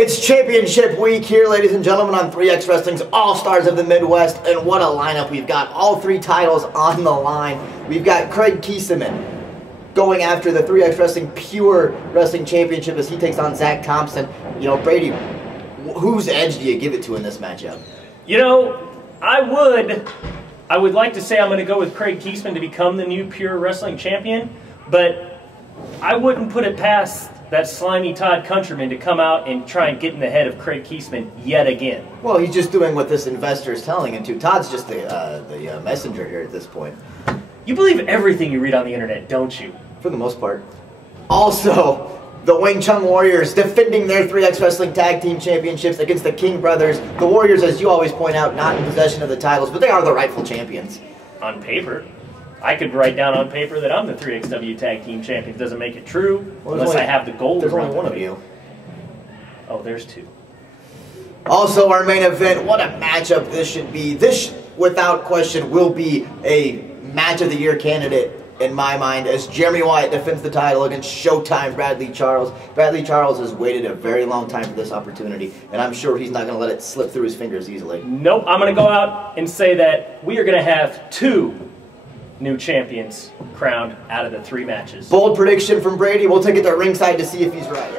It's championship week here, ladies and gentlemen, on 3X Wrestling's All-Stars of the Midwest, and what a lineup we've got. All three titles on the line. We've got Kraig Keesaman going after the 3X Wrestling Pure Wrestling Championship as he takes on Zach Thompson. You know, Brady, whose edge do you give it to in this matchup? You know, I would like to say I'm going to go with Kraig Keesaman to become the new Pure Wrestling Champion, but I wouldn't put it past that slimy Todd Countryman to come out and try and get in the head of Kraig Keesaman yet again. Well, he's just doing what this investor is telling him to. Todd's just the messenger here at this point. You believe everything you read on the internet, don't you? For the most part. Also, the Chung Warriors defending their 3X Wrestling Tag Team Championships against the King Brothers. The Warriors, as you always point out, not in possession of the titles, but they are the rightful champions. On paper. I could write down on paper that I'm the 3XW Tag Team Champion. It doesn't make it true, well, unless I have the gold. There's only one of you. Oh, there's two. Also, our main event, what a matchup this should be. This, without question, will be a match of the year candidate in my mind, as Jeremy Wyatt defends the title against Showtime Bradley Charles. Bradley Charles has waited a very long time for this opportunity, and I'm sure he's not going to let it slip through his fingers easily. Nope, I'm going to go out and say that we are going to have two new champions crowned out of the three matches. Bold prediction from Brady. We'll take it to ringside to see if he's right.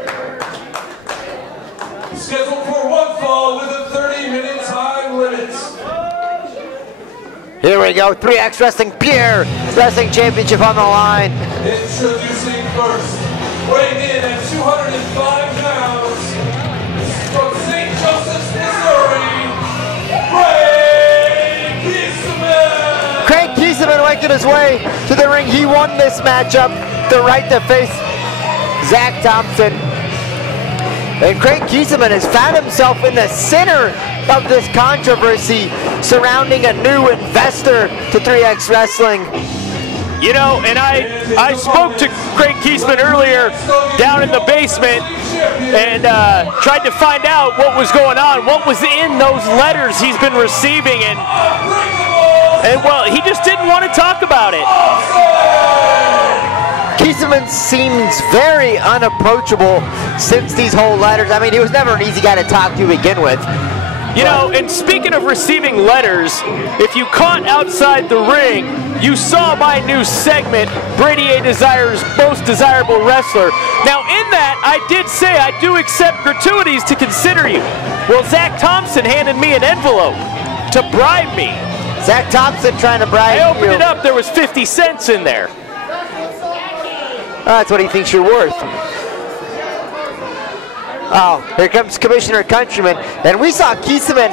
Scheduled for one fall with a 30-minute time limit. Here we go, 3X Wrestling Pure Wrestling Championship on the line. Introducing first, weighing in at 205 pounds, from St. Joseph's, Missouri, Kraig Keesaman. Kraig Keesaman making his way to the ring. He won this matchup, the right to face Zach Thompson. And Kraig Keesaman has found himself in the center of this controversy surrounding a new investor to 3X Wrestling. You know, and I spoke to Kraig Keesaman earlier down in the basement and tried to find out what was going on, what was in those letters he's been receiving, and well, he just didn't want to talk about it. Keesaman seems very unapproachable since these whole letters. I mean, he was never an easy guy to talk to begin with. You know, and speaking of receiving letters, if you caught outside the ring, you saw my new segment, Brady A. Desire's Most Desirable Wrestler. Now in that, I did say I do accept gratuities to consider you. Well, Zach Thompson handed me an envelope to bribe me. Zach Thompson trying to bribe you. I opened it up, there was 50 cents in there. That's what he thinks you're worth. Oh, here comes Commissioner Countryman. And we saw Keesaman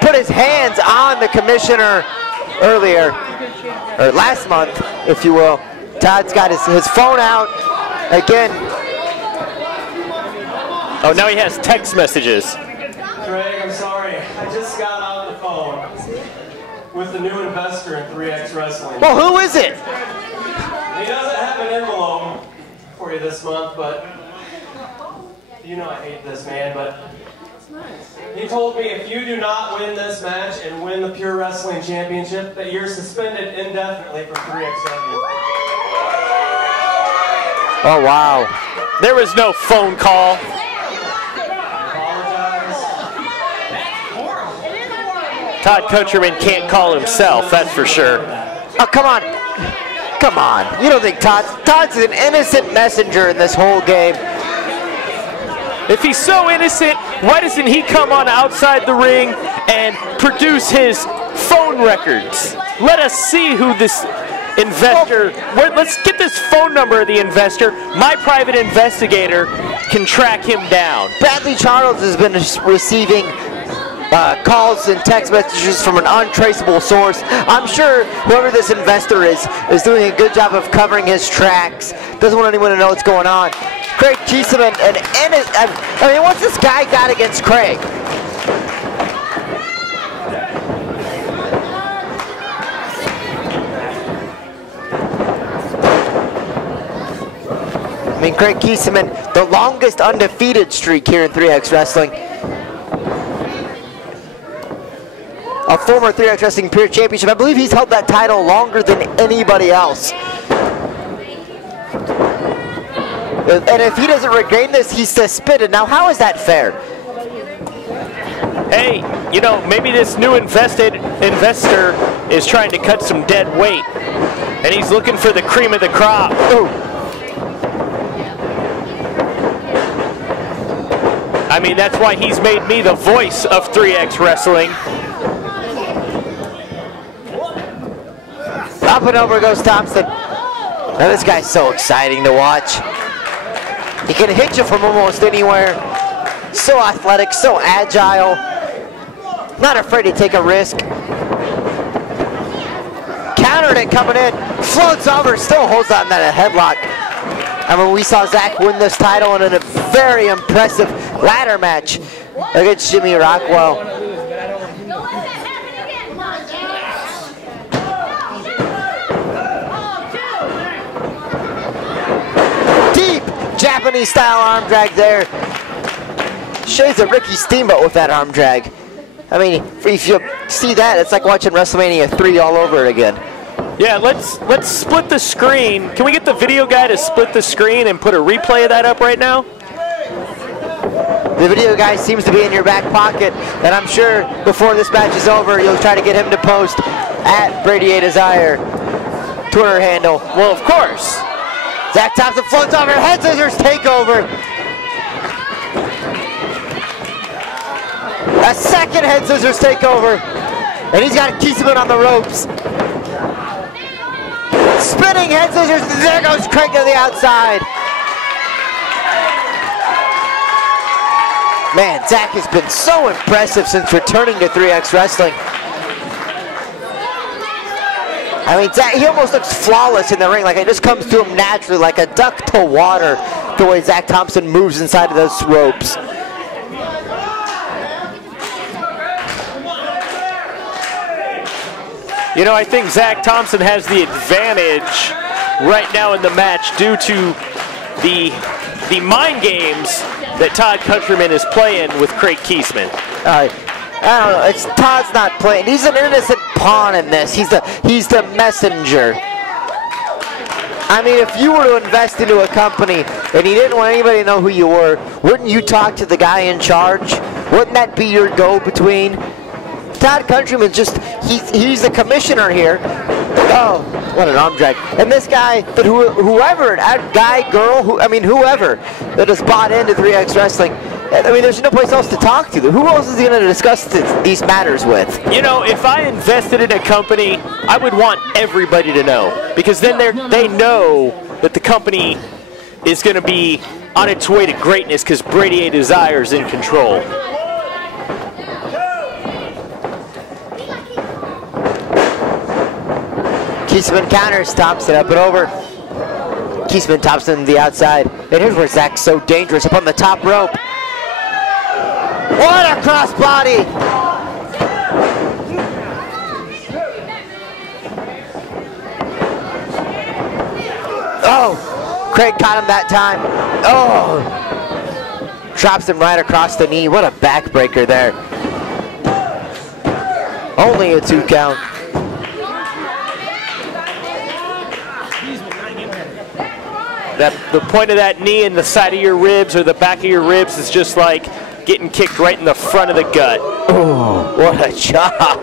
put his hands on the commissioner earlier, or last month, if you will. Todd's got his phone out again. Oh, now he has text messages. Kraig, I'm sorry. I just got off the phone with the new investor in 3X Wrestling. Well, who is it? He doesn't have an envelope for you this month, but you know I hate this man, but he told me if you do not win this match and win the Pure Wrestling Championship, that you're suspended indefinitely from 3XW. Oh, wow. There was no phone call. Todd Countryman can't call himself, that's for sure. Oh, come on. Come on. You don't think Todd's an innocent messenger in this whole game. If he's so innocent, why doesn't he come on outside the ring and produce his phone records? Let us see who this investor, let's get this phone number of the investor. My private investigator can track him down. Bradley Charles has been receiving calls and text messages from an untraceable source. I'm sure whoever this investor is doing a good job of covering his tracks. Doesn't want anyone to know what's going on. Kraig Keesaman, I mean, what's this guy got against Kraig? I mean, Kraig Keesaman, the longest undefeated streak here in 3X Wrestling. A former 3X Wrestling Pure Championship. I believe he's held that title longer than anybody else. And if he doesn't regain this, he's suspended. Now, how is that fair? Hey, you know, maybe this new investor is trying to cut some dead weight, and he's looking for the cream of the crop. Ooh. I mean, that's why he's made me the voice of 3X Wrestling. Up and over goes Thompson. Now this guy's so exciting to watch. He can hit you from almost anywhere. So athletic, so agile. Not afraid to take a risk. Countered it coming in. Floats over, still holds on that headlock. I mean, we saw Zach win this title in a very impressive ladder match against Jimmy Rockwell. Deep Japanese style arm drag there. Shades of Ricky Steamboat with that arm drag. I mean, if you see that, it's like watching WrestleMania 3 all over again. Yeah, let's split the screen. Can we get the video guy to split the screen and put a replay of that up right now? The video guy seems to be in your back pocket, and I'm sure before this match is over, you'll try to get him to post at Brady A Desire Twitter handle. Well, of course. Zach Thompson floats over, head scissors takeover. A second head scissors takeover, and he's got Keesaman on the ropes. Spinning head scissors, there goes Kraig to the outside. Man, Zach has been so impressive since returning to 3X Wrestling. I mean, Zach, he almost looks flawless in the ring, like it just comes to him naturally, like a duck to water, the way Zach Thompson moves inside of those ropes. You know, I think Zach Thompson has the advantage right now in the match due to the mind games that Todd Countryman is playing with Kraig Keesaman. I don't know. It's Todd's not playing. He's an innocent pawn in this. He's the messenger. I mean, if you were to invest into a company and you didn't want anybody to know who you were, wouldn't you talk to the guy in charge? Wouldn't that be your go-between? Todd Countryman he's the commissioner here. Oh, what an arm drag. And this guy, that whoever, guy, girl, whoever that has bought into 3X Wrestling, I mean, there's no place else to talk to. Who else is he going to discuss these matters with? You know, if I invested in a company, I would want everybody to know. Because then they know that the company is going to be on its way to greatness because Brady A Desire is in control. Keesaman counters, Thompson up and over. Keesaman, Thompson the outside. And here's where Zach's so dangerous, up on the top rope. What a crossbody! Oh, Kraig caught him that time. Oh, drops him right across the knee. What a backbreaker there. Only a 2 count. The point of that knee in the side of your ribs or the back of your ribs is just like getting kicked right in the front of the gut. Oh, what a chop.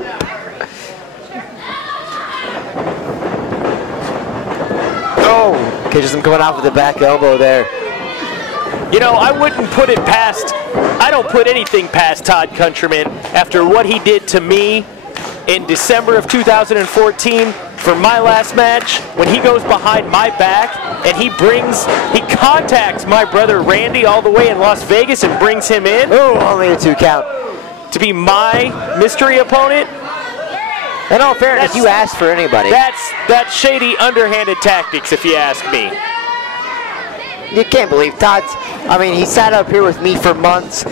Oh, catches him coming off with the back elbow there. You know, I don't put anything past Todd Countryman after what he did to me in December of 2014 for my last match, when he goes behind my back and he contacts my brother Randy all the way in Las Vegas and brings him in. Oh, only a 2 count. To be my mystery opponent. In all fairness, you asked for anybody. That's shady, underhanded tactics, if you ask me. You can't believe Todd's, I mean, he sat up here with me for months.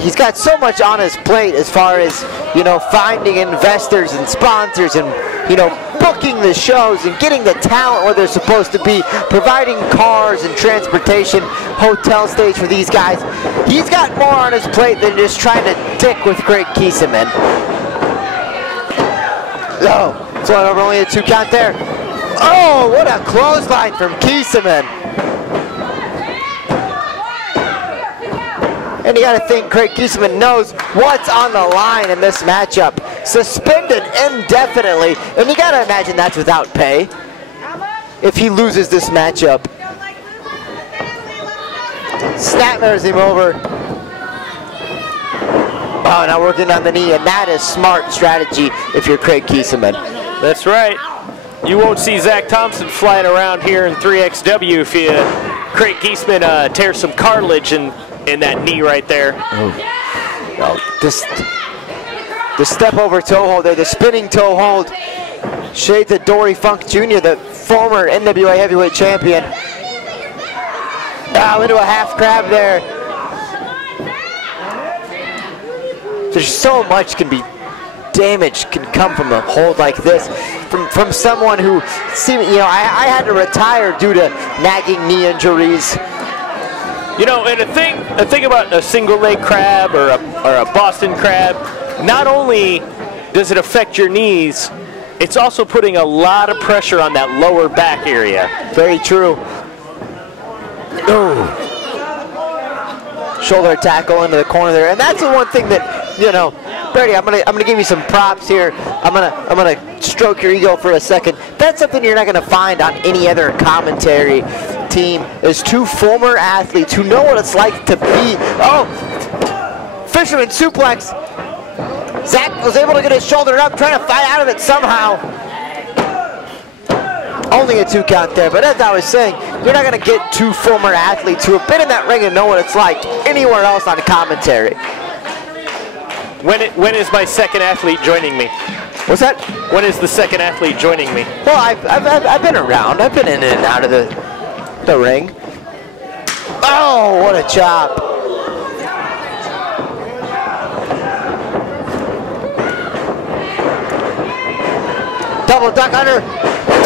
He's got so much on his plate as far as, you know, finding investors and sponsors and, you know, booking the shows and getting the talent where they're supposed to be, providing cars and transportation, hotel stays for these guys. He's got more on his plate than just trying to dick with Kraig Keesaman. Oh, so only a 2 count there. Oh, what a clothesline from Keesaman. And you gotta think Kraig Keesaman knows what's on the line in this matchup. Suspended indefinitely, and you gotta imagine that's without pay if he loses this matchup. Snapmares him over. Oh, now working on the knee, and that is smart strategy if you're Kraig Keesaman. That's right. You won't see Zach Thompson flying around here in 3XW if you Kraig Keesaman tears some cartilage in that knee right there. No, the step over toe hold there, the spinning toe hold. Shades of Dory Funk Jr., the former NWA heavyweight champion. Now into a half crab there. There's so much damage can come from a hold like this. From someone who, I had to retire due to nagging knee injuries. You know, and a thing about a single leg crab or a Boston crab, not only does it affect your knees, it's also putting a lot of pressure on that lower back area. Very true. Ooh. Shoulder tackle into the corner there, and that's the one thing that, Brady, I'm gonna give you some props here. I'm gonna stroke your ego for a second. That's something you're not gonna find on any other commentary team, is two former athletes who know what it's like to be. Oh, fisherman suplex. Zach was able to get his shoulder up, trying to fight out of it somehow. Only a 2 count there, but as I was saying, you're not gonna get two former athletes who have been in that ring and know what it's like anywhere else on commentary. When is my second athlete joining me? What's that? When is the second athlete joining me? Well, I've been around. I've been in and out of the ring. Oh, what a chop. Double duck under.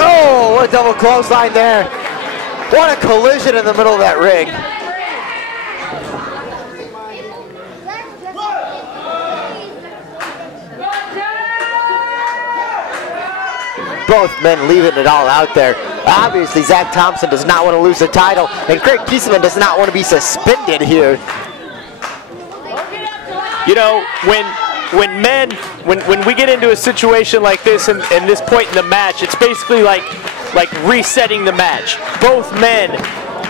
Oh, what a double clothesline there. What a collision in the middle of that ring. Both men leaving it all out there. Obviously, Zach Thompson does not want to lose the title, and Kraig Keesaman does not want to be suspended here. You know, when we get into a situation like this and this point in the match, it's basically like resetting the match. Both men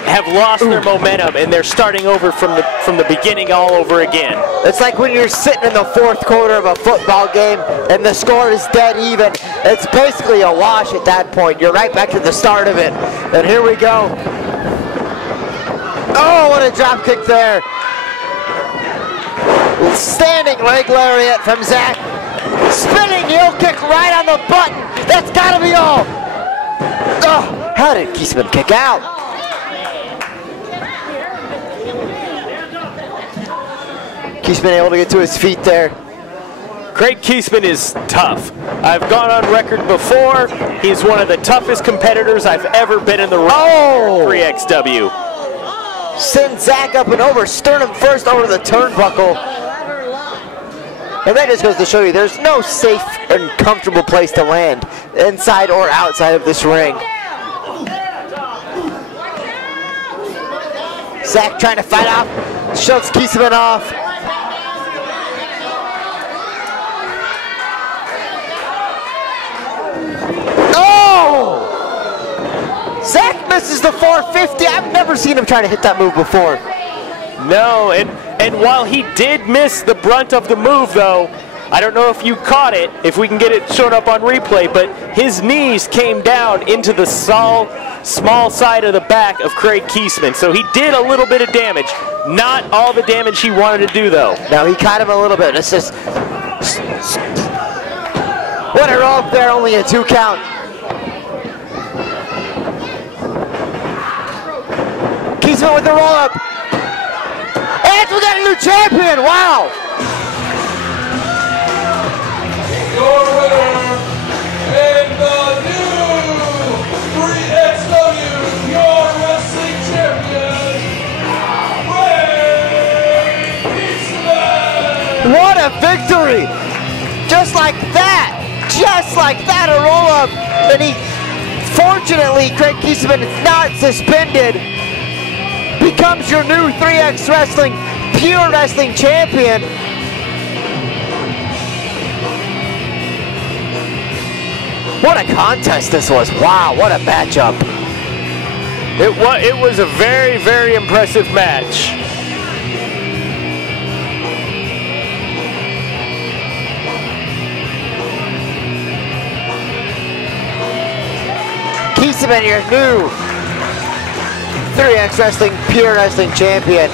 have lost their momentum and they're starting over from the beginning all over again. It's like when you're sitting in the fourth quarter of a football game and the score is dead even. It's basically a wash at that point. You're right back to the start of it. And here we go. Oh, what a drop kick there. Standing leg lariat from Zach. Spinning heel kick right on the button. That's gotta be all. Oh, how did Keesaman kick out? Keesaman able to get to his feet there. Kraig Keesaman is tough. I've gone on record before. He's one of the toughest competitors I've ever been in the ring. Oh! 3XW. Send Zach up and over, sternum first over the turnbuckle. And that just goes to show you there's no safe and comfortable place to land, inside or outside of this ring. Zach trying to fight off, shoves Keesaman off. Zach misses the 450. I've never seen him try to hit that move before. No, and while he did miss the brunt of the move, though, I don't know if you caught it, if we can get it shown up on replay, but his knees came down into the small side of the back of Kraig Keesaman. So he did a little bit of damage. Not all the damage he wanted to do, though. No, he caught him a little bit. It's just... What a rope there, only a 2 count. Keesaman with the roll-up. And we got a new champion, wow! Your winner and the new 3XW Your Wrestling Champion, Kraig Keesaman! What a victory! Just like that, a roll-up. And fortunately, Kraig Keesaman is not suspended. Becomes your new 3X Wrestling Pure Wrestling Champion. What a contest this was. Wow, what a matchup. It was a very, very impressive match. Keesaman, your new 3XWrestling Pure Wrestling Champion.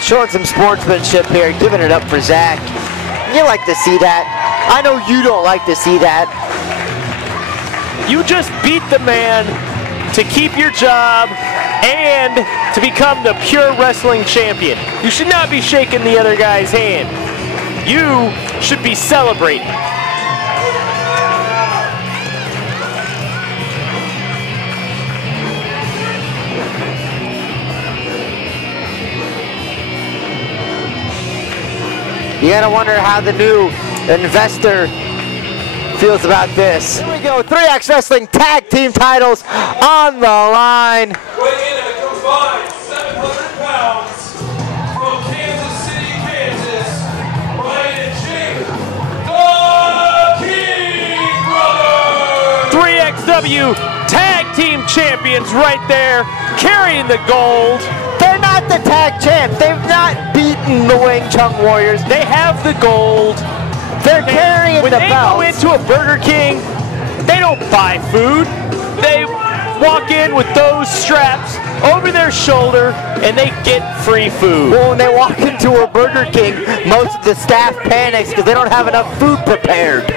Showing some sportsmanship here, giving it up for Zach. You like to see that. I know you don't like to see that. You just beat the man to keep your job and to become the Pure Wrestling Champion. You should not be shaking the other guy's hand. You should be celebrating. You gotta wonder how the new investor feels about this. Here we go, 3XWrestling tag team titles on the line. Weighing in at a combined 700 pounds from Kansas City, Kansas, Wyatt and Chung, the King Brothers! 3XW tag team champions right there, carrying the gold. They're not the tag champs. They've not beaten the Chung Warriors. They have the gold. They're carrying the belts. When they go into a Burger King, they don't buy food. They walk in with those straps over their shoulder and they get free food. Well, when they walk into a Burger King, most of the staff panics because they don't have enough food prepared.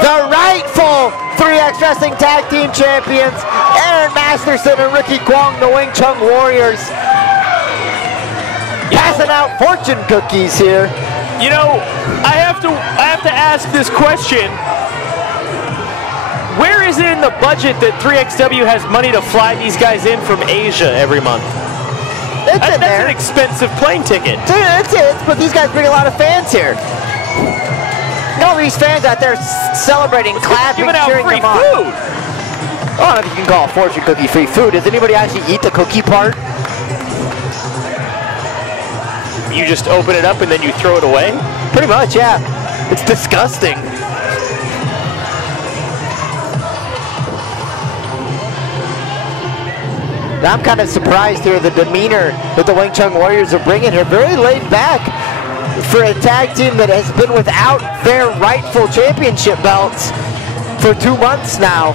The rightful 3XWrestling Tag Team Champions, Aaron Masterson and Kwong, the Chung Warriors. Passing out fortune cookies here. You know, I have to ask this question. Where is it in the budget that 3XW has money to fly these guys in from Asia every month? That's an expensive plane ticket. Dude, it's but these guys bring a lot of fans here. All these fans out there celebrating, clapping, cheering them on. Food. I don't know if you can call a fortune cookie free food. Does anybody actually eat the cookie part? You just open it up and then you throw it away? Pretty much, yeah. It's disgusting. Now I'm kind of surprised here, the demeanor that the Chung Warriors are bringing here. Very laid back for a tag team that has been without their rightful championship belts for 2 months now.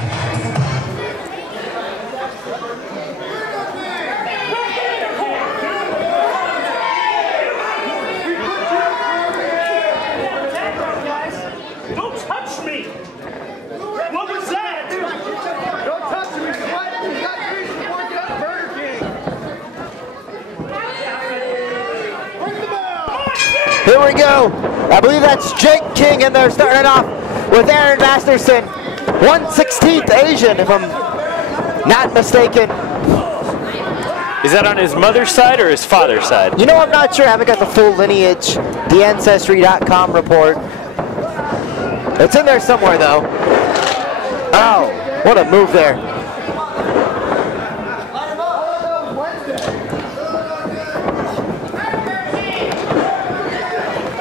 Don't touch me! What was that? Don't touch me! What? You got grease before you get Burger King! Ring the bell! Here we go. I believe that's Jake King, and they're starting off with Aaron Masterson, 1/16th Asian, if I'm not mistaken. Is that on his mother's side or his father's side? You know, I'm not sure. I haven't got the full lineage, the Ancestry.com report. It's in there somewhere, though. Oh, what a move there.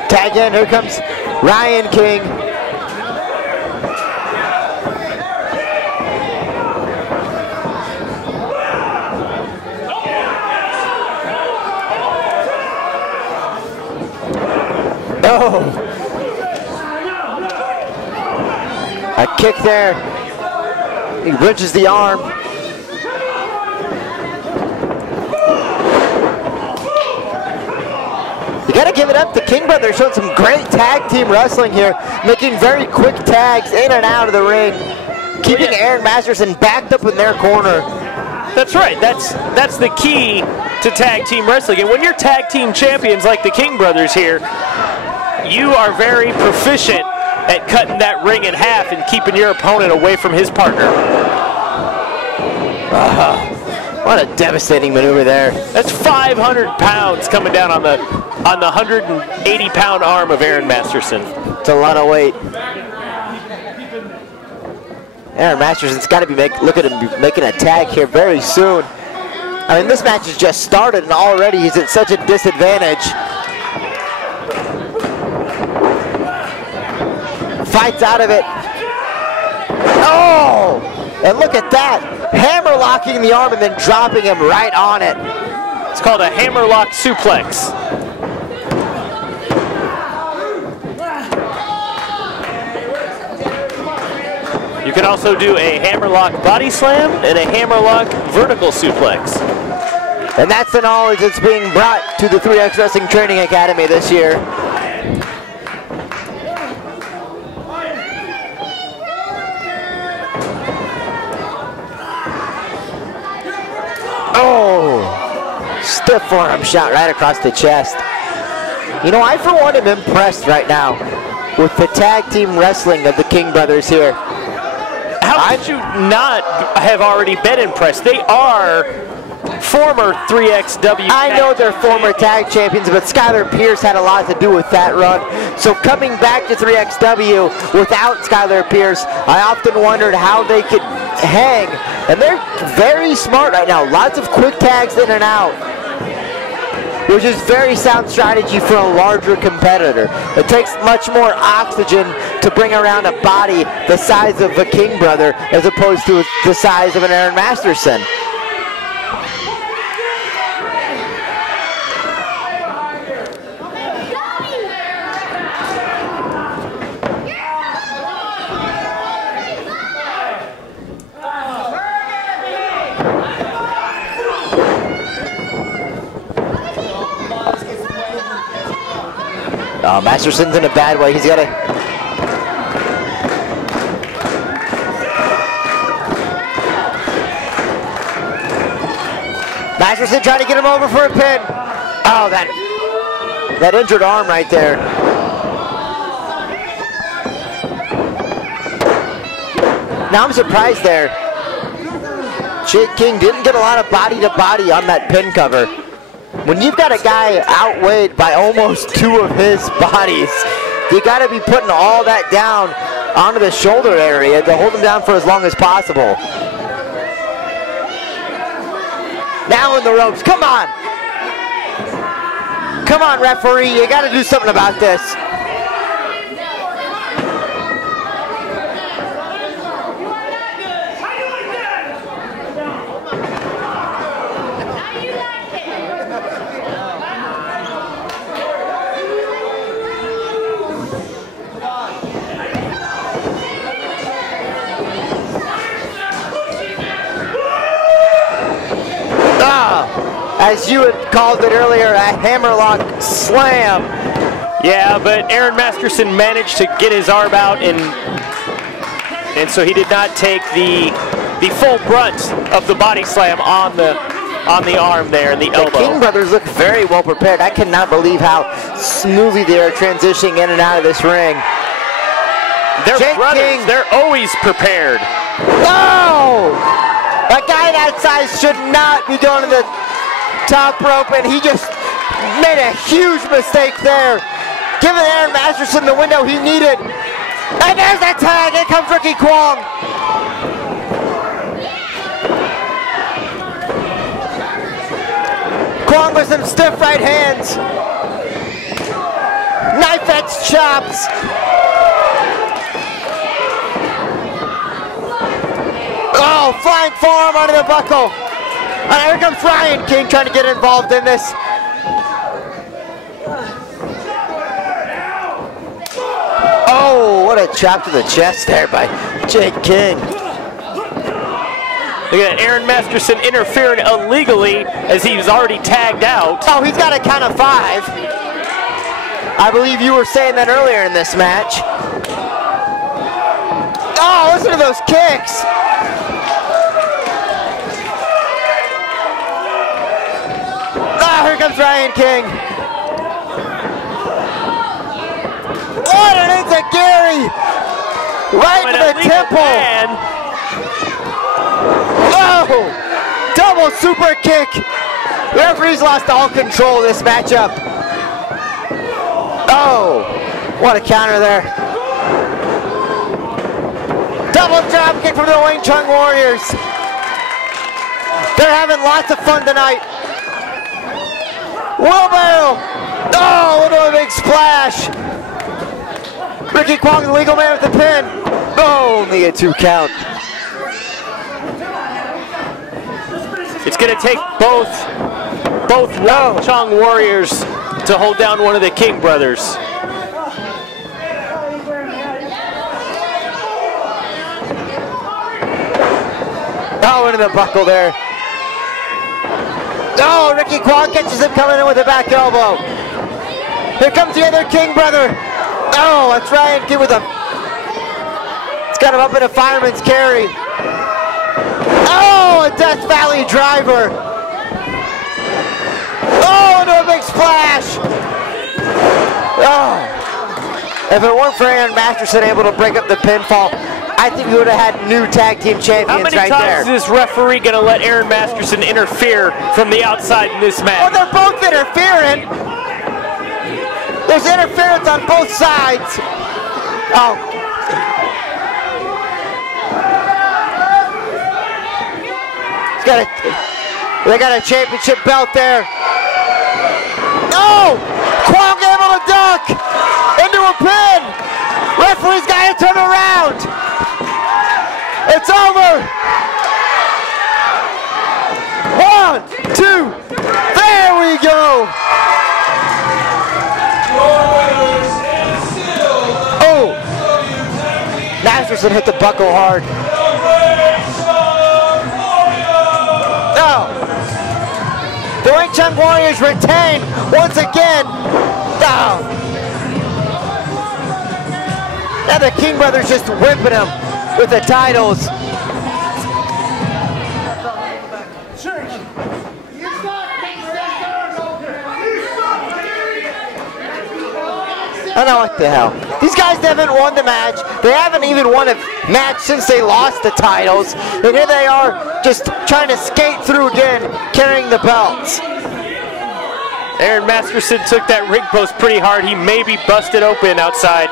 Tag in, here comes Ryan King. Oh! A kick there. He wrenches the arm. You gotta give it up. The King brothers showed some great tag team wrestling here, making very quick tags in and out of the ring, keeping Aaron Masterson backed up in their corner. That's right. That's the key to tag team wrestling. And when you're tag team champions like the King brothers here, you are very proficient at cutting that ring in half and keeping your opponent away from his partner. What a devastating maneuver there. That's 500 pounds coming down on the 180-pound arm of Aaron Masterson. It's a lot of weight. Aaron Masterson's got to be look at him making a tag here very soon. I mean, this match has just started and already he's at such a disadvantage. Fights out of it. Oh! And look at that. Hammer locking the arm and then dropping him right on it. It's called a hammerlock suplex. You can also do a hammerlock body slam and a hammerlock vertical suplex. And that's the knowledge that's being brought to the 3X Wrestling Training Academy this year. Oh, stiff forearm shot right across the chest. You know, I for one am impressed right now with the tag team wrestling of the King brothers here. How could you not have already been impressed? They are former 3XW. I know they're former tag champions, but Skylar Pierce had a lot to do with that run. So coming back to 3XW without Skylar Pierce, I often wondered how they could hang. And they're very smart right now. Lots of quick tags in and out, which is very sound strategy for a larger competitor. It takes much more oxygen to bring around a body the size of a King brother as opposed to the size of an Aaron Masterson. Oh, Masterson's in a bad way. He's got to... Masterson trying to get him over for a pin. Oh, that injured arm right there. Now I'm surprised there. Jake King didn't get a lot of body-to-body on that pin cover. When you've got a guy outweighed by almost two of his bodies, you got to be putting all that down onto the shoulder area to hold him down for as long as possible. Now in the ropes, come on! Come on, referee, you got to do something about this. As you had called it earlier, a hammerlock slam. Yeah, but Aaron Masterson managed to get his arm out, and so he did not take the full brunt of the body slam on the arm there and the elbow. The King brothers look very well prepared. I cannot believe how smoothly they are transitioning in and out of this ring. They're brothers. They're always prepared. Oh! A guy that size should not be going to the top rope, and he just made a huge mistake there, giving Aaron Masterson the window he needed. And there's that tag. Here comes Ricky Kwong. Kwong with some stiff right hands, knife edge chops. Oh, flying forearm under the buckle. And here comes Ryan King trying to get involved in this. Oh, what a chop to the chest there by Jake King. Look at that, Aaron Masterson interfering illegally as he was already tagged out. Oh, he's got a count of 5. I believe you were saying that earlier in this match. Oh, listen to those kicks. Here comes Ryan King. What an enziguri! Right to the temple. Oh! Double super kick. The referee's lost all control of this matchup. Oh! What a counter there. Double drop kick from the Wing Chun Warriors. They're having lots of fun tonight. Wheelbarrow! Oh, into a big splash. Ricky Kwong, the legal man with the pin. Oh, only a 2 count. It's going to take both Wang Chung Warriors to hold down one of the King brothers. Oh, into the buckle there. Oh, Ricky Kwong catches him coming in with a back elbow. Here comes the other King brother. Oh, that's Ryan King with a... It's got him up in a fireman's carry. Oh, a Death Valley driver. Oh, into a big splash. Oh. If it weren't for Aaron Masterson able to break up the pinfall, I think we would have had new tag team champions right there. How many times is this referee going to let Aaron Masterson interfere from the outside in this match? Oh, they're both interfering. There's interference on both sides. Oh. They got a championship belt there. Oh! Kwong able to duck into a pin. Referee's got to turn around. It's over. 1, 2. There we go. Oh! Masterson hit the buckle hard. Oh! The Wing Chun Warriors retain once again. Oh! Now the King brothers just whipping him with the titles. I know, what the hell. These guys haven't won the match. They haven't even won a match since they lost the titles. And here they are just trying to skate through again, carrying the belts. Aaron Masterson took that ring post pretty hard. He may be busted open outside.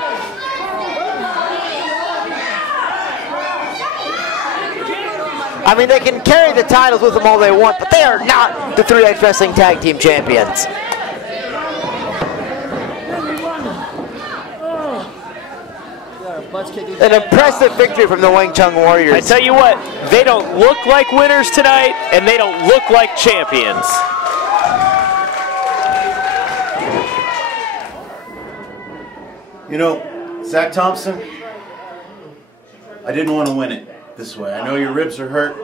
I mean, they can carry the titles with them all they want, but they are not the 3X Wrestling Tag Team Champions. An impressive victory from the Wing Chun Warriors. I tell you what, they don't look like winners tonight, and they don't look like champions. You know, Zach Thompson, I didn't want to win it this way. I know your ribs are hurt,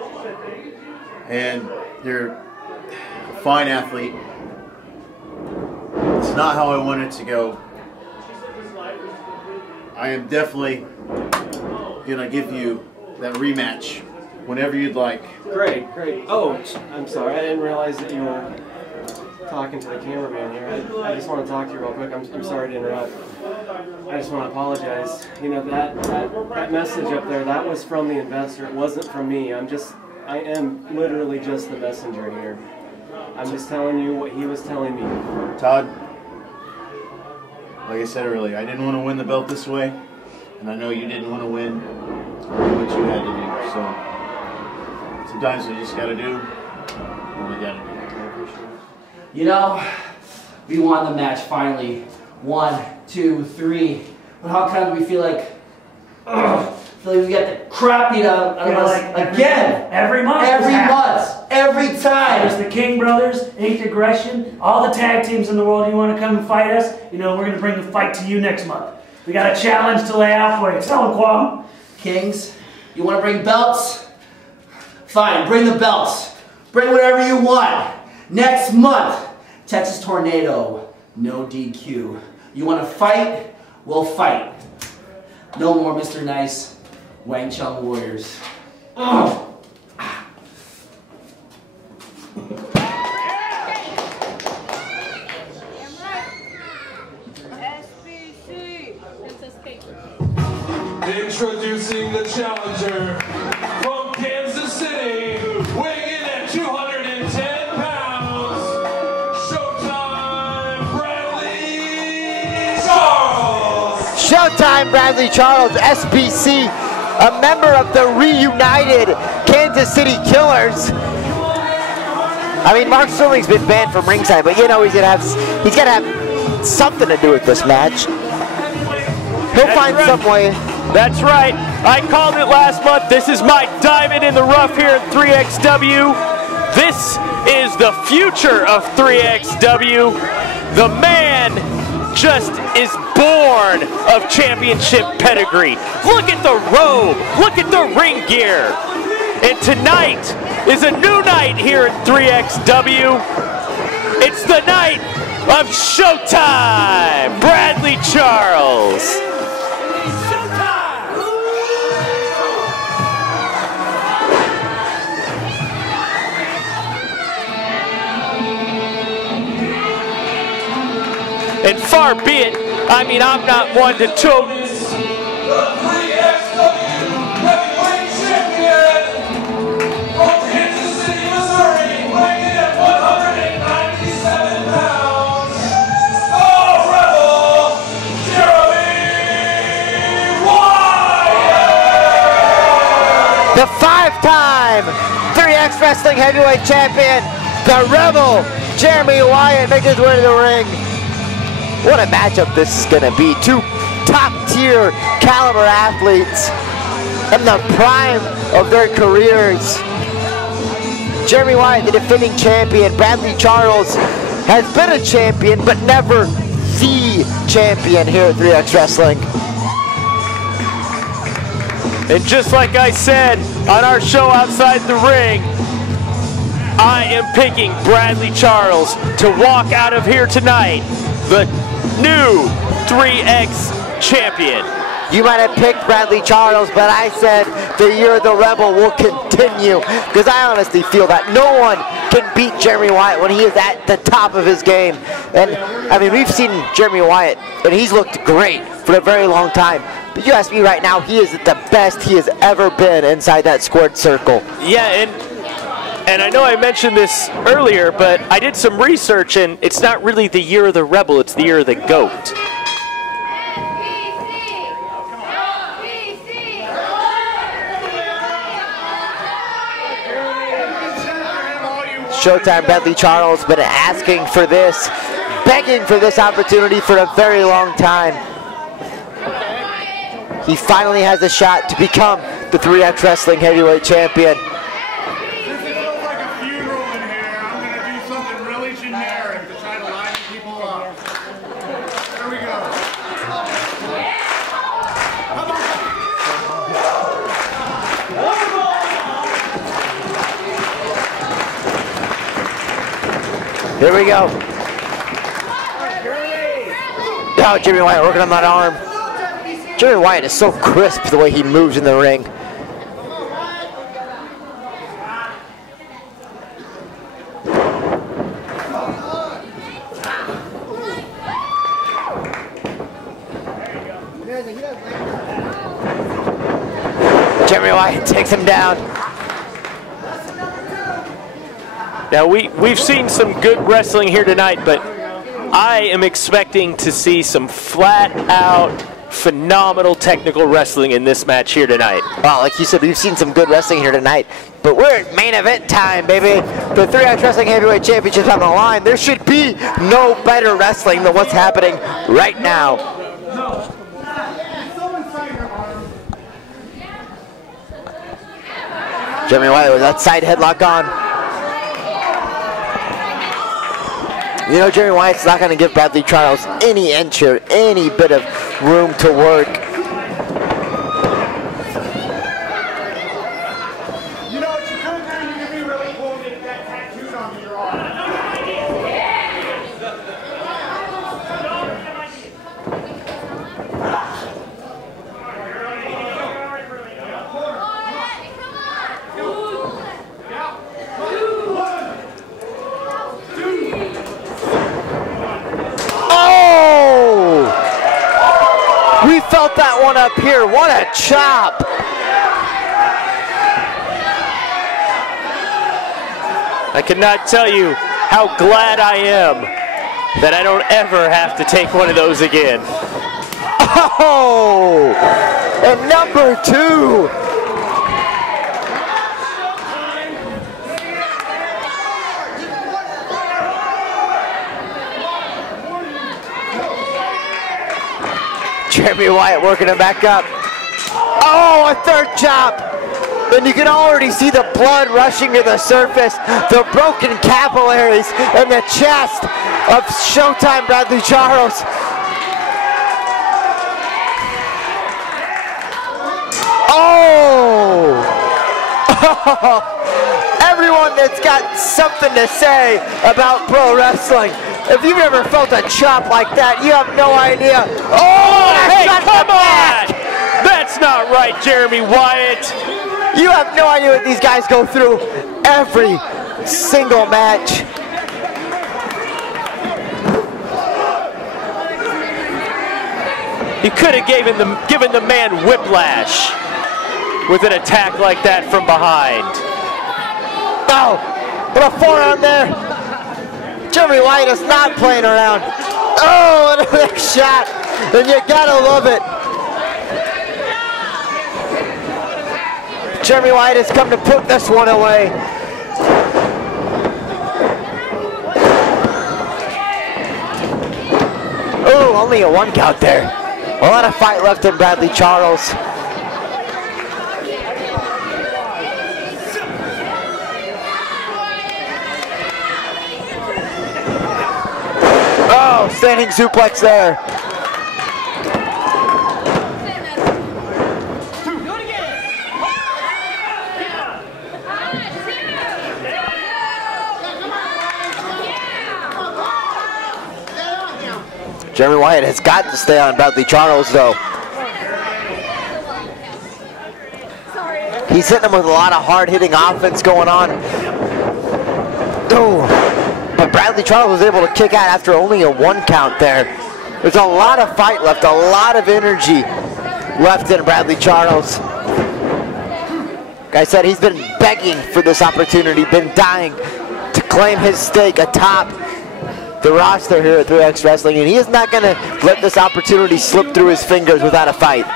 and you're a fine athlete. It's not how I wanted it to go. I am definitely going to give you that rematch whenever you'd like. Kraig. Oh, I'm sorry. I didn't realize that you were talking to the cameraman here. I just want to talk to you real quick. I'm sorry to interrupt. I just want to apologize. You know, that message up there, that was from the investor. It wasn't from me. I am literally just the messenger here. I'm just telling you what he was telling me. Todd, like I said earlier, I didn't want to win the belt this way, and I know you didn't want to win what you had to do. So sometimes we just got to do what we got to do. You know, we won the match finally. 1, 2, 3. But how come we feel like, we got the crap beat out of us again? Every month. Every time. There's the King brothers, 8th Aggression, all the tag teams in the world. You want to come and fight us? You know, we're going to bring the fight to you next month. We got a challenge to lay out for you. Tell them, Kwong. Kings, you want to bring belts? Fine, bring the belts. Bring whatever you want. Next month, Texas Tornado, no DQ. You want to fight? We'll fight. No more Mr. Nice, Wang Chun Warriors. challenger from Kansas City, weighing in at 210 pounds, Showtime Bradley Charles. Showtime Bradley Charles, SBC, a member of the reunited Kansas City Killers. I mean, Mark Sterling's been banned from ringside, but you know he's gonna have something to do with this match. He'll find some way. That's right. I called it last month. This is my diamond in the rough here at 3XW. This is the future of 3XW. The man just is born of championship pedigree. Look at the robe. Look at the ring gear. And tonight is a new night here at 3XW. It's the night of Showtime Bradley Charles. And far be it, I mean, I'm not one to toot. The 3XW Heavyweight Champion from Kansas City, Missouri, weighing in at 197 pounds, the Rebel, Jeremy Wyatt! The 5-time 3XWrestling Heavyweight Champion, the Rebel, Jeremy Wyatt, making his way to the ring. What a matchup this is going to be. Two top-tier caliber athletes in the prime of their careers. Jeremy Wyatt, the defending champion. Bradley Charles has been a champion, but never the champion here at 3XWrestling. And just like I said on our show outside the ring, I am picking Bradley Charles to walk out of here tonight the new 3X champion. You might have picked Bradley Charles, but I said the year of the Rebel will continue, because I honestly feel that no one can beat Jeremy Wyatt when he is at the top of his game. And I mean, we've seen Jeremy Wyatt, and he's looked great for a very long time. But you ask me right now, he is at the best he has ever been inside that squared circle. Yeah, and I know I mentioned this earlier, but I did some research, and it's not really the year of the Rebel, it's the year of the GOAT. Showtime Bradley Charles been asking for this, begging for this opportunity for a very long time. He finally has a shot to become the 3XWrestling Heavyweight Champion. Here we go. Oh, Jeremy Wyatt working on that arm. Jeremy Wyatt is so crisp the way he moves in the ring. Jeremy Wyatt takes him down. Now, we've seen some good wrestling here tonight, but I am expecting to see some flat-out, phenomenal technical wrestling in this match here tonight. Well, like you said, we've seen some good wrestling here tonight, but we're at main event time, baby. The 3XWrestling Heavyweight Championship's on the line. There should be no better wrestling than what's happening right now. Jeremy Wyatt with that side headlock on. You know, Jeremy Wyatt's not going to give Bradley Charles any inch or any bit of room to work. You know what you could do? You could be really cool and get that tattooed on your arm. We felt that one up here. What a chop. I cannot tell you how glad I am that I don't ever have to take one of those again. Oh! And number 2. Jeremy Wyatt working him back up. Oh, a third chop. And you can already see the blood rushing to the surface, the broken capillaries in the chest of Showtime Bradley Charles. Oh! Everyone that's got something to say about pro wrestling, if you've ever felt a chop like that, you have no idea. Oh, hey, come on! That's not right, Jeremy Wyatt. You have no idea what these guys go through every single match. You could have given the man whiplash with an attack like that from behind. Oh, what a forearm there. Jeremy Wyatt is not playing around. Oh, and a big shot. And you gotta love it. Jeremy Wyatt has come to put this one away. Oh, only a 1 count there. A lot of fight left in Bradley Charles. Oh, standing suplex there. Jeremy Wyatt has got to stay on Bradley Charles, though. He's hitting him with a lot of hard-hitting offense going on. Oh, but Bradley Charles was able to kick out after only a 1 count there. There's a lot of fight left, a lot of energy left in Bradley Charles. Like I said, he's been begging for this opportunity, been dying to claim his stake atop the roster here at 3X Wrestling, and he is not going to let this opportunity slip through his fingers without a fight.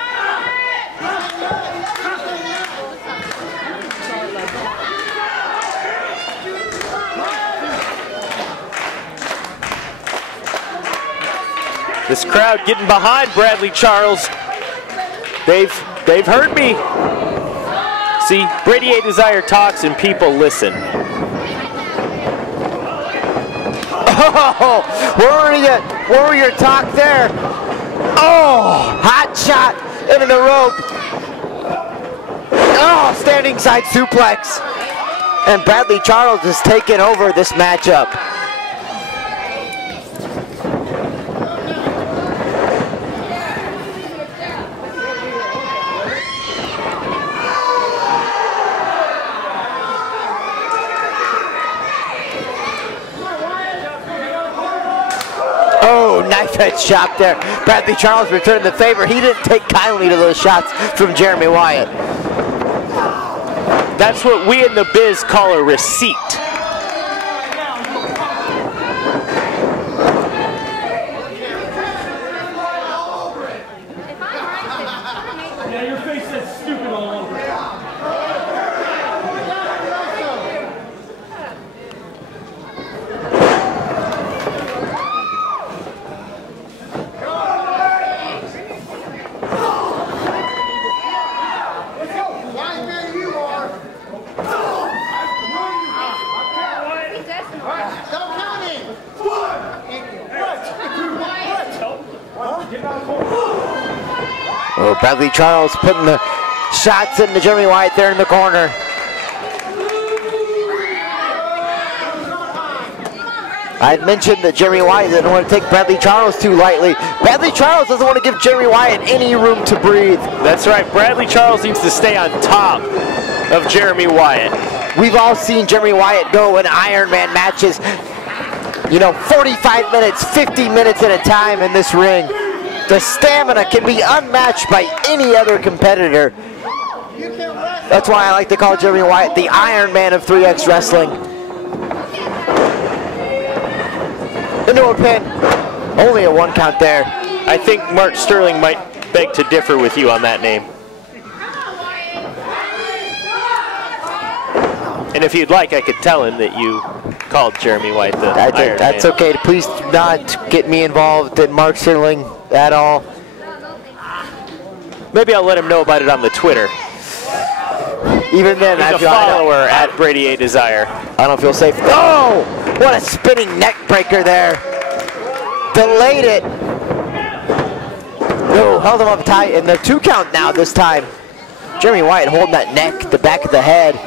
This crowd getting behind Bradley Charles. They've heard me. See, Brady A. Desire talks and people listen. Oh, where were your talk there? Oh, hot shot into the rope. Oh, standing side suplex. And Bradley Charles has taken over this matchup. Knife edge shot there. Bradley Charles returned the favor. He didn't take kindly to those shots from Jeremy Wyatt. That's what we in the biz call a receipt. Yeah, your face says stupid all over it. Oh, Bradley Charles putting the shots into Jeremy Wyatt there in the corner. I had mentioned that Jeremy Wyatt didn't want to take Bradley Charles too lightly. Bradley Charles doesn't want to give Jeremy Wyatt any room to breathe. That's right, Bradley Charles needs to stay on top of Jeremy Wyatt. We've all seen Jeremy Wyatt go in Iron Man matches, you know, 45 minutes, 50 minutes at a time in this ring. The stamina can be unmatched by any other competitor. That's why I like to call Jeremy Wyatt the Iron Man of 3X Wrestling. into a pin. Only a 1 count there. I think Mark Sterling might beg to differ with you on that name. And if you'd like, I could tell him that you called Jeremy Wyatt the Iron Man. That's okay. Please do not get me involved in Mark Sterling at all. Maybe I'll let him know about it on the Twitter. Even then, he's a follower at Brady A Desire. I don't feel safe. Oh! What a spinning neck breaker there. Delayed it. No, held him up tight, and the 2 count now this time. Jeremy Wyatt holding that neck, the back of the head.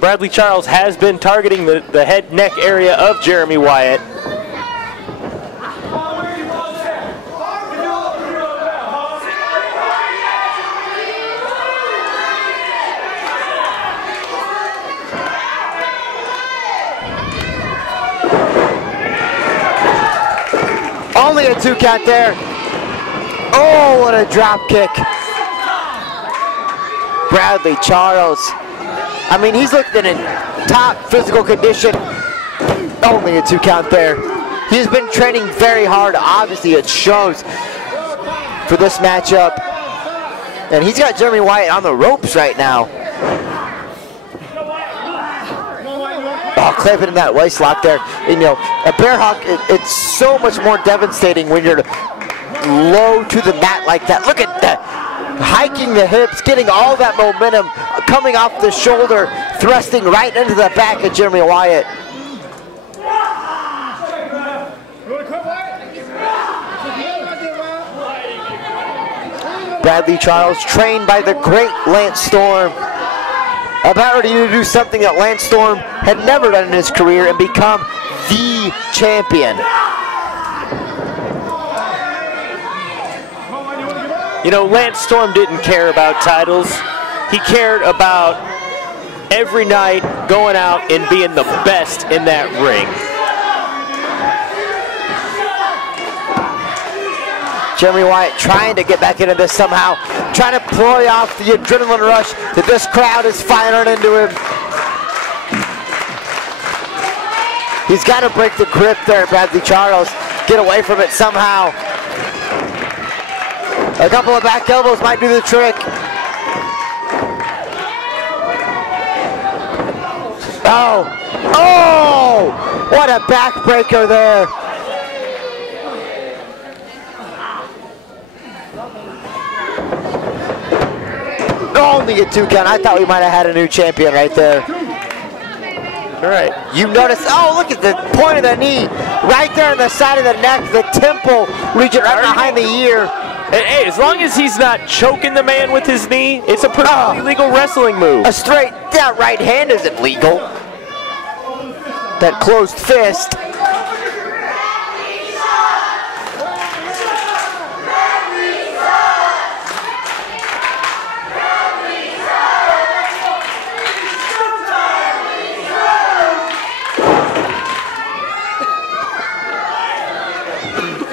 Bradley Charles has been targeting the head neck area of Jeremy Wyatt. Only a 2 count there. Oh, what a drop kick. Bradley Charles. I mean, he's looking in top physical condition. Only a 2 count there. He's been training very hard. Obviously, it shows for this matchup. And he's got Jeremy Wyatt on the ropes right now. Oh, clamping in that waist lock there. And, you know, a bear hug, it's so much more devastating when you're low to the mat like that. Look at that. Hiking the hips, getting all that momentum, coming off the shoulder, thrusting right into the back of Jeremy Wyatt. Bradley Charles, trained by the great Lance Storm, about ready to do something that Lance Storm had never done in his career and become the champion. You know, Lance Storm didn't care about titles. He cared about every night going out and being the best in that ring. Jeremy Wyatt trying to get back into this somehow, trying to play off the adrenaline rush that this crowd is firing into him. He's got to break the grip there, Bradley Charles. Get away from it somehow. A couple of back elbows might do the trick. Oh, oh, what a backbreaker there. Only a 2 count. I thought we might have had a new champion right there. All right. You notice, oh, look at the point of the knee. Right there on the side of the neck, the temple region right behind the ear. Hey, as long as he's not choking the man with his knee, it's a perfectly legal wrestling move. A straight down right hand isn't legal. That closed fist.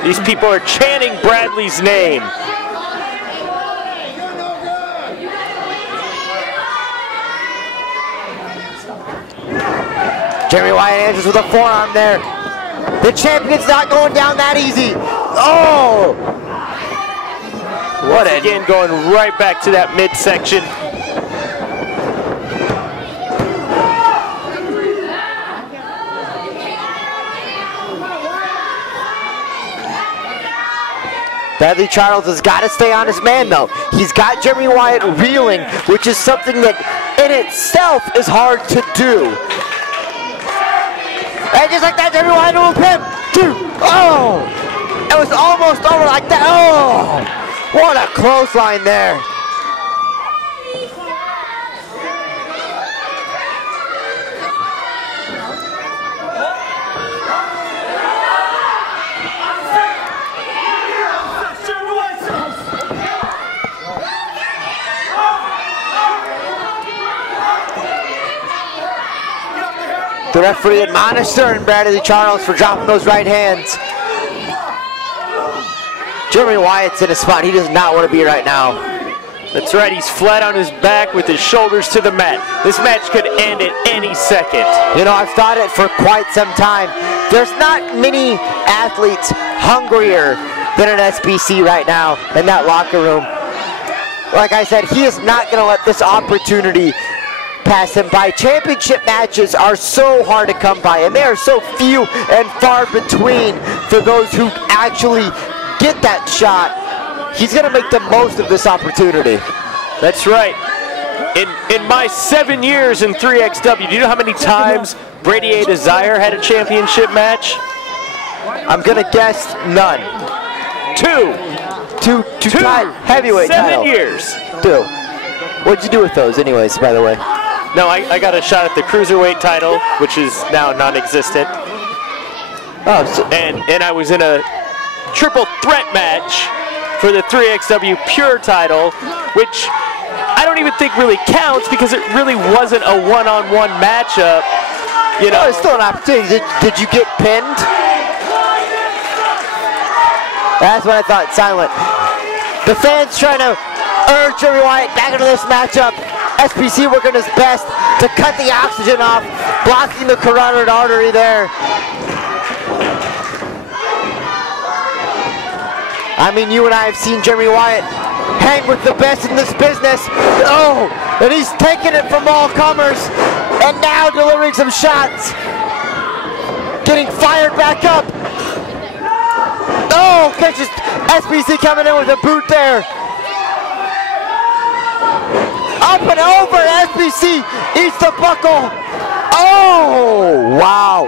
These people are chanting Bradley's name. Jeremy Wyatt answers with a forearm there. The champion's not going down that easy. Oh! What again, going right back to that midsection. Bradley Charles has got to stay on his man, though. He's got Jeremy Wyatt reeling, which is something that in itself is hard to do. And just like that, Jeremy Wyatt will pin. 2. Oh! It was almost over like that. Oh! What a clothesline there. The referee admonished Bradley Charles for dropping those right hands. Jeremy Wyatt's in a spot he does not want to be right now. That's right, he's flat on his back with his shoulders to the mat. This match could end at any second. You know, I've thought it for quite some time. There's not many athletes hungrier than an SBC right now in that locker room. Like I said, he is not going to let this opportunity pass him by. Championship matches are so hard to come by, and they are so few and far between for those who actually get that shot. He's going to make the most of this opportunity. That's right. In my 7 years in 3XW, do you know how many times Brady A. Desire had a championship match? I'm going to guess none. Two heavyweight 7 title. years. 2. What'd you do with those anyways, by the way? No, I got a shot at the Cruiserweight title, which is now non-existent. Oh, so and I was in a triple threat match for the 3XW Pure title, which I don't even think really counts because it really wasn't a one-on-one matchup. You know, it's still an opportunity. Did you get pinned? That's what I thought. Silent. The fans trying to urge Jimmy Wyatt back into this matchup. SBC working his best to cut the oxygen off, blocking the carotid artery there. I mean, you and I have seen Jimmy Wyatt hang with the best in this business. Oh, and he's taking it from all comers, and now delivering some shots. Getting fired back up. Oh, catches SBC coming in with a boot there. Up and over, SBC eats the buckle. Oh, wow.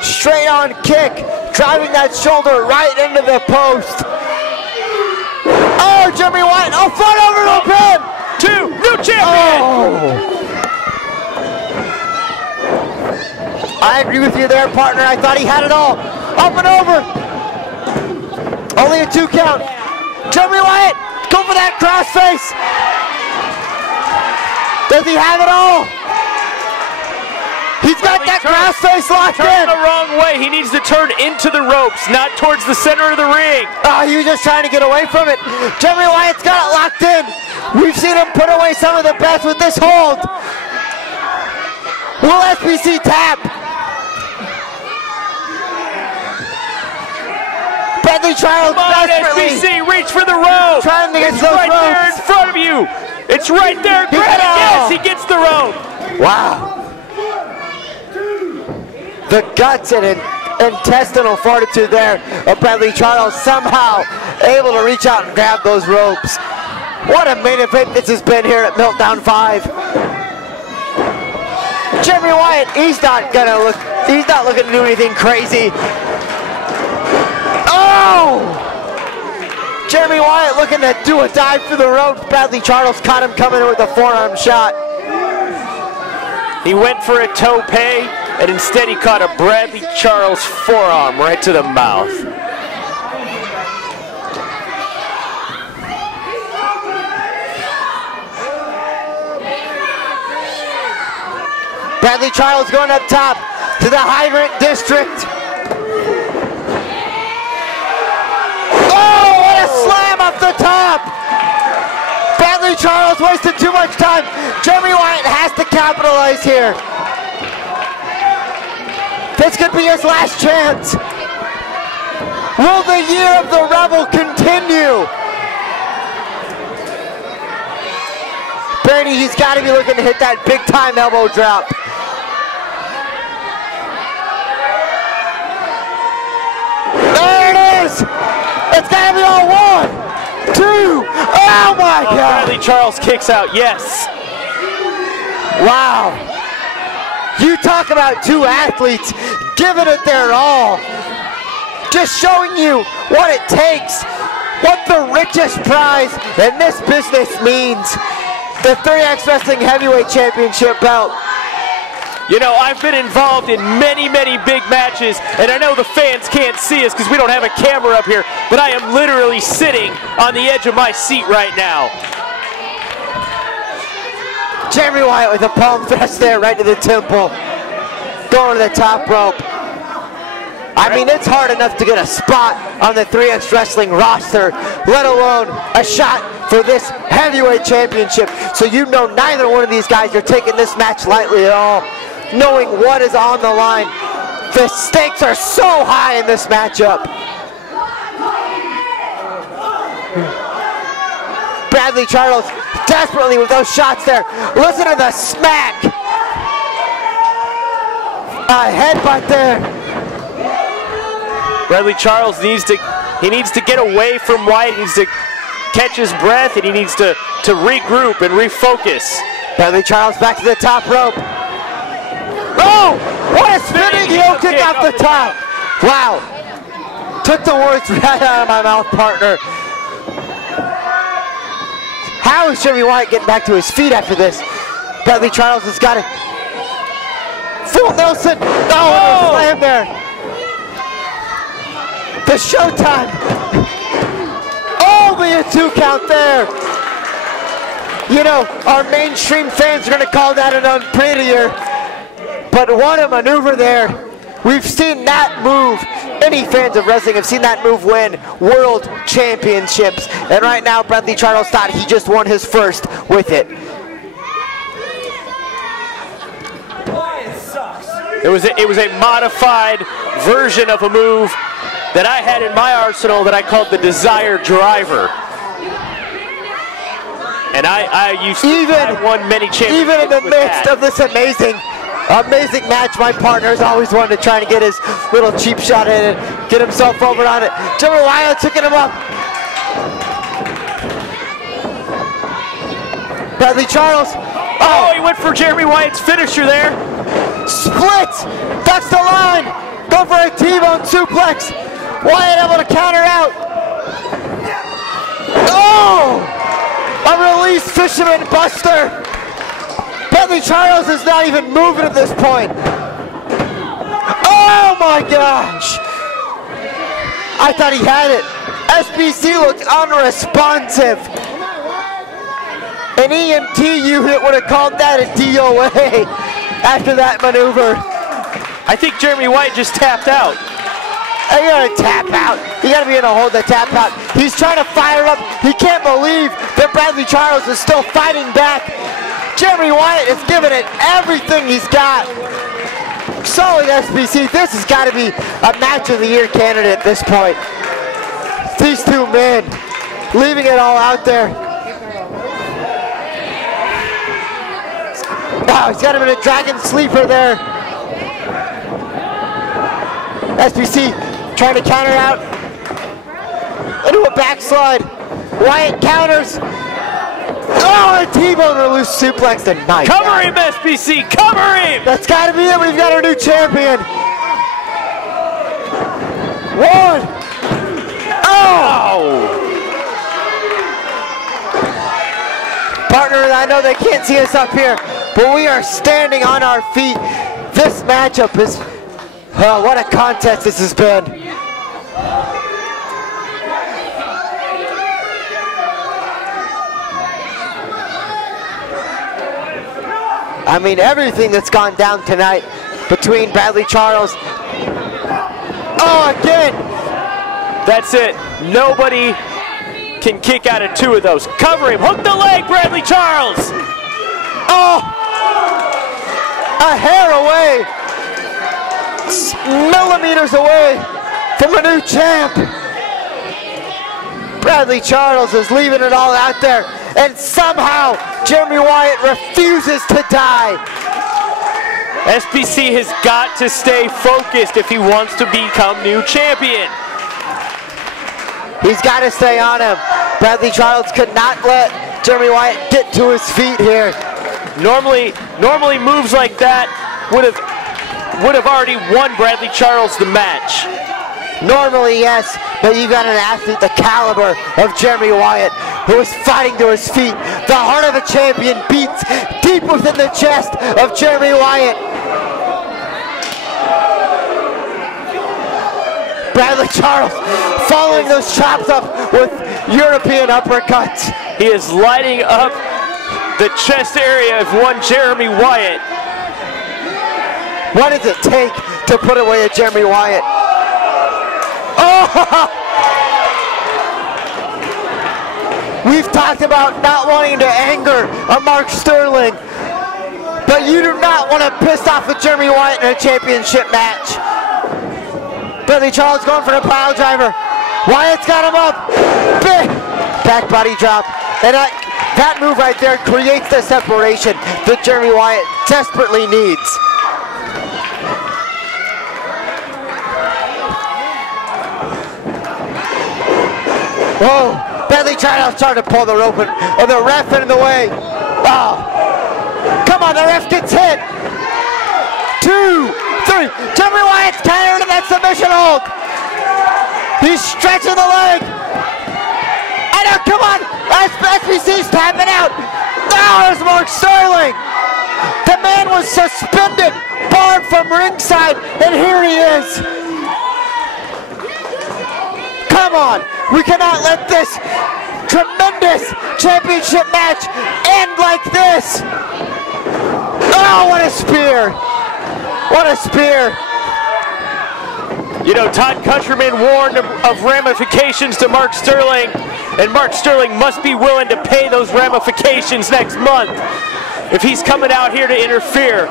Straight on kick, driving that shoulder right into the post. Oh, Jimmy Wyatt, oh, front over to a pin. 2, new champion. Oh. I agree with you there, partner. I thought he had it all. Up and over. Only a 2 count. Jimmy Wyatt, go for that crossface. Does he have it all? He's got that crossface locked in. Turn the wrong way. He needs to turn into the ropes, not towards the center of the ring. Oh, he was just trying to get away from it. Jimmy Wyatt's got it locked in. We've seen him put away some of the best with this hold. Will SBC tap? Bradley Charles desperately. SBC, reach for the rope. Trying to get those right ropes. there in front of you. It's right there. Yes, he gets the rope. Wow. The guts and intestinal fortitude there of Bradley Charles, somehow able to reach out and grab those ropes. What a main event this has been here at Meltdown 5. Jimmy Wyatt, he's not looking to do anything crazy. Oh! Jimmy Wyatt looking to do a dive through the ropes. Bradley Charles caught him coming in with a forearm shot. He went for a tope, and instead he caught a Bradley Charles forearm right to the mouth. Bradley Charles going up top to the Hydrant District. Oh, what a slam off the top! Bradley Charles wasted too much time. Jimmy Wyatt has to capitalize here. This could be his last chance. Will the year of the Rebel continue? Bernie, he's got to be looking to hit that big time elbow drop. There it is! It's got to be on 1, 2, oh my God! Bradley Charles kicks out, yes. Wow. You talk about two athletes giving it their all. Just showing you what it takes, what the richest prize in this business means. The 3XWrestling Heavyweight Championship belt. You know, I've been involved in many, many big matches, and I know the fans can't see us because we don't have a camera up here, but I am literally sitting on the edge of my seat right now. Jimmy Wyatt with a palm thrust there right to the temple. Going to the top rope. I mean, it's hard enough to get a spot on the 3XWrestling roster, let alone a shot for this heavyweight championship. So you know neither one of these guys are taking this match lightly at all, knowing what is on the line. The stakes are so high in this matchup. Bradley Charles desperately with those shots there. Listen to the smack. A headbutt there. Bradley Charles needs to get away from Wyatt. He needs to catch his breath, and he needs to regroup and refocus. Bradley Charles back to the top rope. Oh! What a spinning heel kick off the top! Wow. Took the words right out of my mouth, partner. How is Jeremy Wyatt getting back to his feet after this? Bradley Charles has got it. Full Nelson. Oh, slam there. The Showtime. Only a 2 count there. You know, our mainstream fans are going to call that an unprettier. But what a maneuver there. We've seen that move. Any fans of wrestling have seen that move win world championships. And right now, Bradley Charles thought he just won his first with it. It was a modified version of a move that I had in my arsenal that I called the Desire Driver. And I used to have won many championships. Even in the midst of this amazing match, my partner has always wanted to try to get his little cheap shot in and get himself over on it. Jeremy Wyatt picking him up. Bradley Charles. Oh, he went for Jeremy Wyatt's finisher there. Split. Ducks the line. Go for a T-bone suplex. Wyatt able to counter out. Oh! A release fisherman buster. Bradley Charles is not even moving at this point. Oh my gosh! I thought he had it. SBC looked unresponsive. An EMT unit would have called that a DOA after that maneuver. I think Jeremy Wyatt just tapped out. You gotta tap out. You gotta be in a hold to tap out. He's trying to fire up. He can't believe that Bradley Charles is still fighting back. Jeremy Wyatt is giving it everything he's got. Solid SBC. This has got to be a match of the year candidate at this point. These two men leaving it all out there. Oh, he's got him in a dragon sleeper there. SBC trying to counter out into a backslide. Wyatt counters. Oh, a T-bone or loose suplex tonight. Cover him, SBC, cover him! That's got to be it. We've got our new champion. One. Oh! Partner, I know they can't see us up here, but we are standing on our feet. This matchup is, oh, what a contest this has been. I mean, everything that's gone down tonight between Bradley Charles. Oh, again! That's it. Nobody can kick out of 2 of those. Cover him. Hook the leg, Bradley Charles! Oh! A hair away. Millimeters away from a new champ. Bradley Charles is leaving it all out there. And somehow, Jeremy Wyatt refuses to die. SBC has got to stay focused if he wants to become new champion. He's got to stay on him. Bradley Charles could not let Jeremy Wyatt get to his feet here. Normally moves like that would have already won Bradley Charles the match. Normally, yes, but you got an athlete the caliber of Jeremy Wyatt who is fighting to his feet. The heart of a champion beats deep within the chest of Jeremy Wyatt. Bradley Charles following those chops up with European uppercuts. He is lighting up the chest area of one Jeremy Wyatt. What does it take to put away a Jeremy Wyatt? Oh! We've talked about not wanting to anger a Mark Sterling, but you do not want to piss off a Jeremy Wyatt in a championship match. Billy Charles going for the pile driver. Wyatt's got him up. Big back body drop. And that move right there creates the separation that Jeremy Wyatt desperately needs. Oh, Billy Charles trying to pull the rope and the ref in the way. Oh, come on, the ref gets hit. 2, 3. Jeremy Wyatt's countering that submission hold. He's stretching the leg. And now, come on, SBC's tapping out. Now there's Mark Sterling. The man was suspended, barred from ringside, and here he is. Come on, we cannot let this tremendous championship match end like this. Oh, what a spear. What a spear. You know, Todd Countryman warned of ramifications to Mark Sterling, and Mark Sterling must be willing to pay those ramifications next month if he's coming out here to interfere.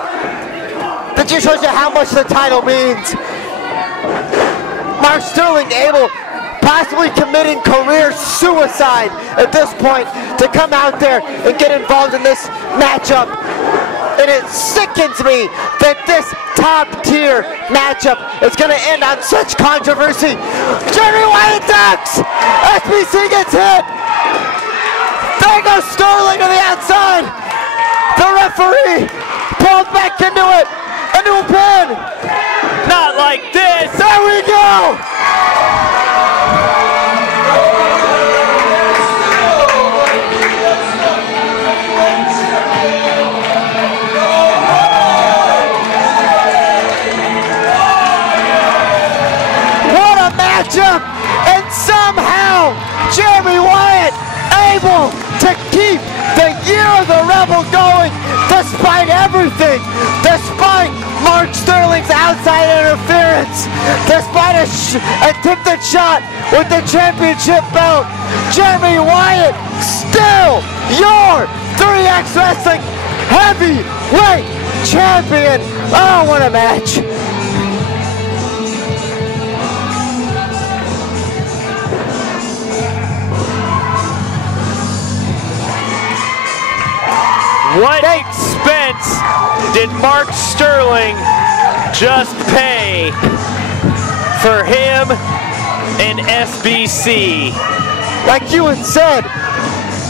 That just shows you how much the title means. Mark Sterling possibly committing career suicide at this point to come out there and get involved in this matchup. And it sickens me that this top-tier matchup is going to end on such controversy. Jeremy Wyatt ducks! SBC gets hit! There goes Sterling to the outside! The referee pulls back into it! Into a pin! Not like this! There we go! And somehow Jeremy Wyatt able to keep the Year of the Rebel going despite everything, despite Mark Sterling's outside interference, despite a attempted shot with the championship belt. Jeremy Wyatt still your 3X Wrestling heavyweight champion. Oh, what a match. What expense did Mark Sterling just pay for him and SBC? Like you had said,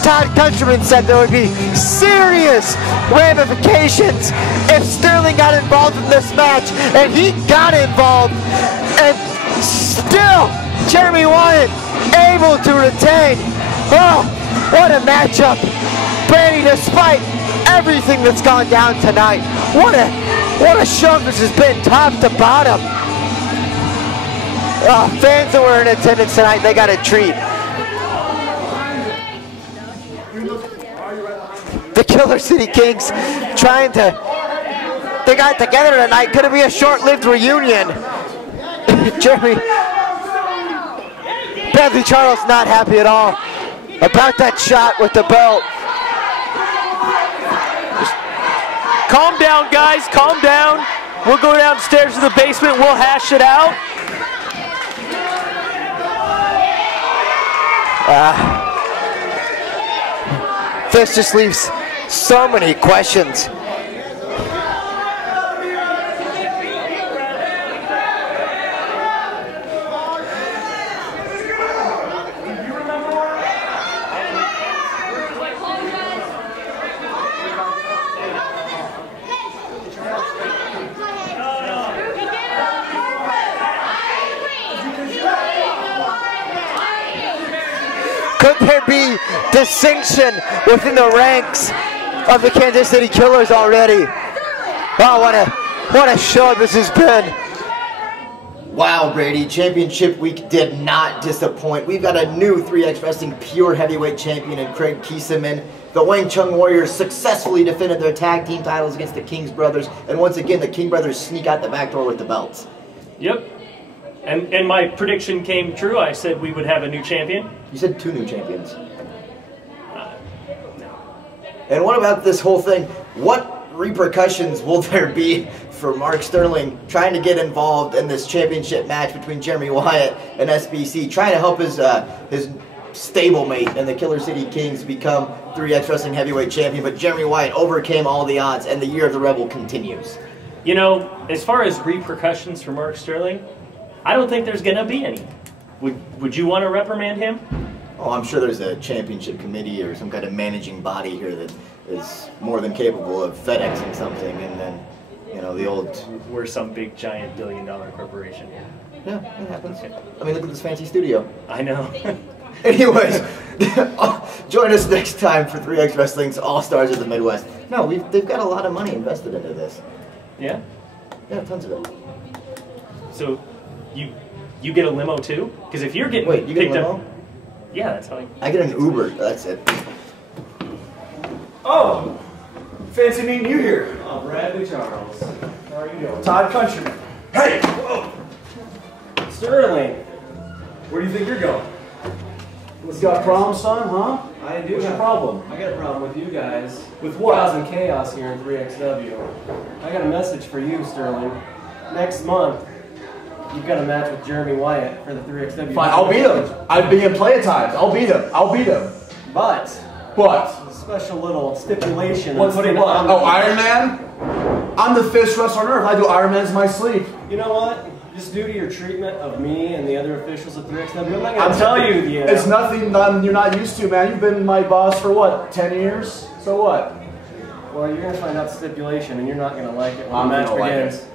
Todd Countryman said there would be serious ramifications if Sterling got involved in this match, and he got involved, and still Jeremy Wyatt able to retain. Oh, what a matchup. Brady, despite everything that's gone down tonight, what a show this has been, top to bottom. Fans that were in attendance tonight, they got a treat. The Killer City Kings they got together tonight. Could it be a short-lived reunion? Jeremy, Bradley Charles not happy at all about that shot with the belt. Calm down, guys, calm down. We'll go downstairs to the basement, we'll hash it out. This just leaves so many questions. Could there be distinction within the ranks of the Kansas City Killers already? Oh, what a show this has been. Wow, Brady, championship week did not disappoint. We've got a new 3X Wrestling pure heavyweight champion in Kraig Keesaman. The Wang Warriors successfully defended their tag team titles against the King's Brothers, and once again, the King Brothers sneak out the back door with the belts. Yep. And my prediction came true. I said we would have a new champion. You said 2 new champions. And what about this whole thing? What repercussions will there be for Mark Sterling trying to get involved in this championship match between Jeremy Wyatt and SBC, trying to help his stablemate in the Killer City Kings become 3X Wrestling Heavyweight Champion, but Jeremy Wyatt overcame all the odds, and the Year of the Rebel continues. You know, as far as repercussions for Mark Sterling, I don't think there's going to be any. Would you want to reprimand him? Oh, I'm sure there's a championship committee or some kind of managing body here that is more than capable of FedExing something, and then, you know, the old... We're some big, giant, billion-dollar corporation. Yeah, it happens. I mean, look at this fancy studio. I know. Anyways, join us next time for 3X Wrestling's All-Stars of the Midwest. No, they've got a lot of money invested into this. Yeah? Yeah, tons of it. So, you get a limo too? Because if you're getting Wait, you picked get a limo? up... Yeah, that's how I get an Uber, that's it. Oh, fancy meeting you here. Bradley Charles. How are you doing? Todd Countryman. Hey! Whoa. Sterling. Where do you think you're going? What's got problems, son, huh? I do. What's your problem? I got a problem with you guys. With what? Causing chaos here in 3XW. I got a message for you, Sterling. Next month, you've got a match with Jeremy Wyatt for the 3XW. Fine, I'll beat him. I've been in play at times. I'll beat him. I'll beat him. But a special little stipulation. What's the what? Oh, Iron Man? I'm the fittest wrestler on earth. I do Iron Man's in my sleep. You know what? Just due to your treatment of me and the other officials at 3XW, I'm not going to tell you the... It's nothing you're not used to, man. You've been my boss for what, 10 years? So what? Well, you're going to find out the stipulation, and you're not going to like it when the match begins.